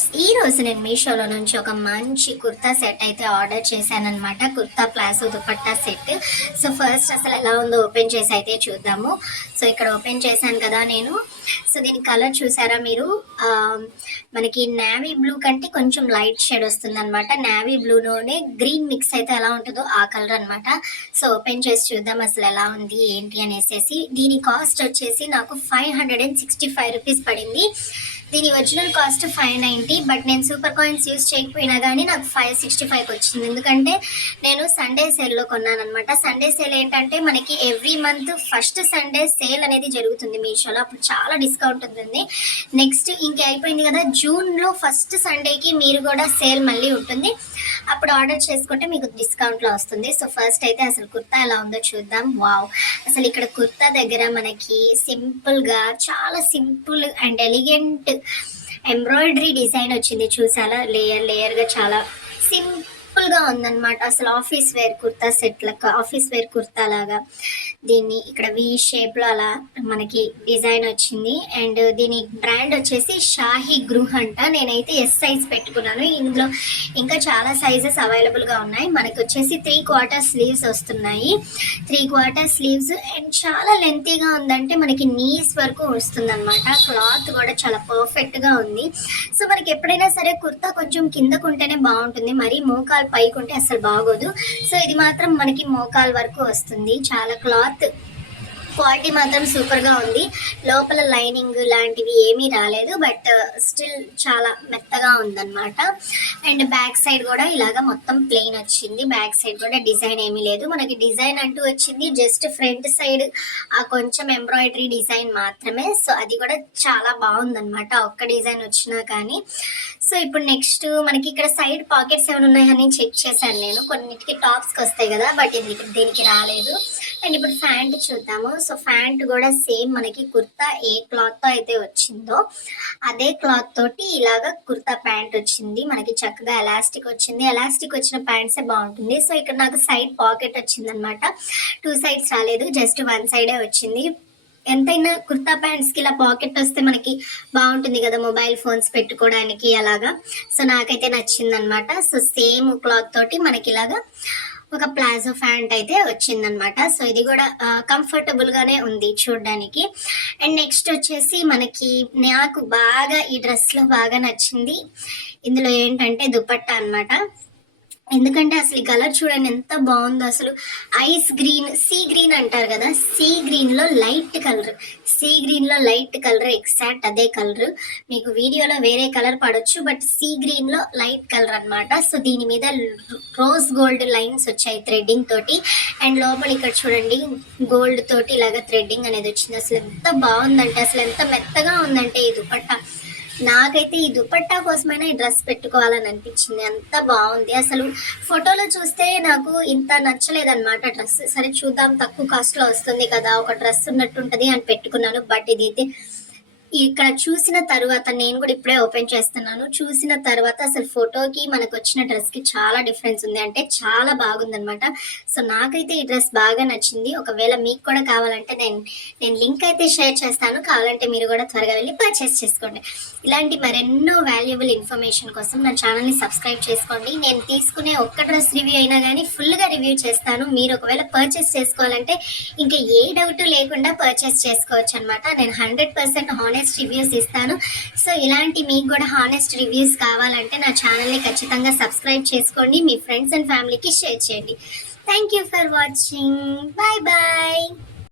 Viewers ఈ రోజు నేను మీషోలో నుంచి ఒక మంచి కుర్తా సెట్ అయితే ఆర్డర్ చేశాను అనమాట kurta palazzo dupatta set. So first అసలు ఎలా ఉందో ఓపెన్ చేసి అయితే చూద్దాము. సో ఇక్కడ ఓపెన్ చేశాను కదా నేను. సో దీని కలర్ చూసారా మీరు? మనకి నావీ బ్లూ కంటే కొంచెం లైట్ షేడ్ వస్తుంది అనమాట నావీ బ్లూలోనే గ్రీన్ మిక్స్ అయితే ఎలా ఉంటుందో ఆ కలర్ అనమాట సో ఓపెన్ చేసి చూద్దాం అసలు ఎలా ఉంది ఏంటి అనేసి దీని కాస్ట్ వచ్చేసి నాకు five hundred and sixty five rupees పడింది. దీని original cost five ninety but నేను సూపర్ కాయిన్స్ యూస్ చేయకపోయినా కానీ నాకు ఫైవ్ సిక్స్టీ ఫైవ్కి వచ్చింది. ఎందుకంటే నేను సండే సేల్లో కొన్నాను అనమాట సండే సేల్ ఏంటంటే మనకి every month first Sunday sale అనేది జరుగుతుంది మీషోలో. అప్పుడు చాలా డిస్కౌంట్ ఉంటుంది. నెక్స్ట్ ఇంక అయిపోయింది కదా జూన్లో ఫస్ట్ సండేకి మీరు కూడా సేల్ మళ్ళీ ఉంటుంది. అప్పుడు ఆర్డర్ చేసుకుంటే మీకు డిస్కౌంట్లో వస్తుంది. సో ఫస్ట్ అయితే అసలు కుర్తా ఎలా ఉందో చూద్దాం. వావ్ అసలు ఇక్కడ కుర్తా దగ్గర మనకి సింపుల్గా చాలా simple and elegant embroidery design వచ్చింది చూసారా? లేయర్ లేయర్గా చాలా సింపుల్గా ఉందన్నమాట. అసలు ఆఫీస్ వేర్ కుర్తా సెట్ లెక్క ఆఫీస్ వేర్ కుర్తా లాగా. దీన్ని ఇక్కడ వి షేప్లో అలా మనకి డిజైన్ వచ్చింది. అండ్ దీని బ్రాండ్ వచ్చేసి షాహీ గృహ్ అంట. నేనైతే ఎస్ సైజ్ పెట్టుకున్నాను. ఇందులో ఇంకా చాలా సైజెస్ అవైలబుల్గా ఉన్నాయి. మనకి వచ్చేసి త్రీ క్వార్టర్ స్లీవ్స్ వస్తున్నాయి. త్రీ క్వార్టర్ స్లీవ్స్ అండ్ చాలా లెంతీగా ఉందంటే మనకి నీస్ వరకు వస్తుంది అనమాట క్లాత్ కూడా చాలా పర్ఫెక్ట్గా ఉంది. సో మనకి ఎప్పుడైనా సరే కుర్తా కొంచెం కిందకుంటేనే బాగుంటుంది. మరి మోకాలు పైకి ఉంటే అసలు బాగోదు. సో ఇది మాత్రం మనకి మోకాలు వరకు వస్తుంది. చాలా క్లాత్ క్వాలిటీ మాత్రం సూపర్గా ఉంది. లోపల లైనింగ్ లాంటివి ఏమీ రాలేదు బట్ uh, స్టిల్ చాలా మెత్తగా ఉందన్నమాట. అండ్ బ్యాక్ సైడ్ కూడా ఇలాగ మొత్తం ప్లెయిన్ వచ్చింది. బ్యాక్ సైడ్ కూడా డిజైన్ ఏమీ లేదు. మనకి డిజైన్ అంటూ వచ్చింది జస్ట్ ఫ్రంట్ సైడ్ ఆ కొంచెం ఎంబ్రాయిడరీ డిజైన్ మాత్రమే. సో అది కూడా చాలా బాగుందన్నమాట. ఒక్క డిజైన్ వచ్చినా కానీ. సో ఇప్పుడు నెక్స్ట్ మనకి ఇక్కడ సైడ్ పాకెట్స్ ఏమైనా ఉన్నాయని చెక్ చేశాను నేను. కొన్నిటికి టాప్స్కి వస్తాయి కదా బట్ ఇది దీనికి రాలేదు. అండ్ ఇప్పుడు ఫ్యాంట్ చూద్దాము. సో ఫ్యాంట్ కూడా సేమ్ మనకి కుర్తా ఏ క్లాత్తో అయితే వచ్చిందో అదే క్లాత్ తోటి ఇలాగ కుర్తా ప్యాంట్ వచ్చింది. మనకి చక్కగా ఎలాస్టిక్ వచ్చింది. ఎలాస్టిక్ వచ్చిన ప్యాంట్సే బాగుంటుంది. సో ఇక్కడ నాకు సైడ్ పాకెట్ వచ్చింది అనమాట టూ సైడ్స్ రాలేదు. జస్ట్ వన్ సైడే వచ్చింది. ఎంతైనా కుర్తా ప్యాంట్స్కి ఇలా పాకెట్ వస్తే మనకి బాగుంటుంది కదా మొబైల్ ఫోన్స్ పెట్టుకోవడానికి అలాగా. సో నాకైతే నచ్చింది అనమాట సో సేమ్ క్లాత్ తోటి మనకి ఇలాగా ఒక ప్లాజో ప్యాంట్ అయితే వచ్చిందనమాట సో ఇది కూడా కంఫర్టబుల్ గానే ఉంది చూడడానికి. అండ్ నెక్స్ట్ వచ్చేసి మనకి నాకు బాగా ఈ డ్రెస్లో బాగా నచ్చింది. ఇందులో ఏంటంటే దుపట్టా అన్నమాట. ఎందుకంటే అసలు ఈ కలర్ చూడండి ఎంత బాగుందో. అసలు ఐస్ గ్రీన్ సీ గ్రీన్ అంటారు కదా. సీ గ్రీన్లో లైట్ కలర్. సీ గ్రీన్లో లైట్ కలర్ ఎగ్జాక్ట్ అదే కలర్. మీకు వీడియోలో వేరే కలర్ పడవచ్చు బట్ సీ గ్రీన్లో లైట్ కలర్ అన్నమాట. సో దీని మీద రోజ్ గోల్డ్ లైన్స్ వచ్చాయి థ్రెడ్డింగ్ తోటి. అండ్ లోపల ఇక్కడ చూడండి గోల్డ్ తోటి ఇలాగ థ్రెడ్డింగ్ అనేది వచ్చింది. అసలు ఎంత బాగుందంటే అసలు ఎంత మెత్తగా ఉందంటే ఈ దుపట్టా. నాకైతే ఈ దుపట్టా కోసమైనా ఈ డ్రెస్ పెట్టుకోవాలని అనిపించింది. అంత బాగుంది. అసలు ఫోటోలో చూస్తే నాకు ఇంత నచ్చలేదు అనమాట డ్రెస్. సరే చూద్దాం తక్కువ కాస్ట్లో వస్తుంది కదా ఒక డ్రెస్ ఉన్నట్టుంటది అని పెట్టుకున్నాను. బట్ ఇది అయితే ఇక్కడ చూసిన తర్వాత నేను కూడా ఇప్పుడే ఓపెన్ చేస్తున్నాను. చూసిన తర్వాత అసలు ఫోటోకి మనకు వచ్చిన డ్రెస్కి చాలా డిఫరెన్స్ ఉంది. అంటే చాలా బాగుందనమాట సో నాకైతే ఈ డ్రెస్ బాగా నచ్చింది. ఒకవేళ మీకు కూడా కావాలంటే నేను నేను లింక్ అయితే షేర్ చేస్తాను. కావాలంటే మీరు కూడా త్వరగా వెళ్ళి పర్చేస్ చేసుకోండి. ఇలాంటి మరెన్నో వాల్యుబుల్ ఇన్ఫర్మేషన్ కోసం నా ఛానల్ని సబ్స్క్రైబ్ చేసుకోండి. నేను తీసుకునే ఒక్క డ్రెస్ రివ్యూ అయినా కానీ ఫుల్గా రివ్యూ చేస్తాను. మీరు ఒకవేళ పర్చేస్ చేసుకోవాలంటే ఇంకా ఏ డౌట్ లేకుండా పర్చేస్ చేసుకోవచ్చు అనమాట నేను హండ్రెడ్ పర్సెంట్ హానెస్ట్ రివ్యూస్ ఇస్తాను. సో ఇలాంటి మీకు కూడా హానెస్ట్ రివ్యూస్ కావాలంటే నా ఛానల్ని ఖచ్చితంగా సబ్స్క్రైబ్ చేసుకోండి. మీ ఫ్రెండ్స్ అండ్ ఫ్యామిలీకి షేర్ చేయండి. Thank you for watching. Bye bye.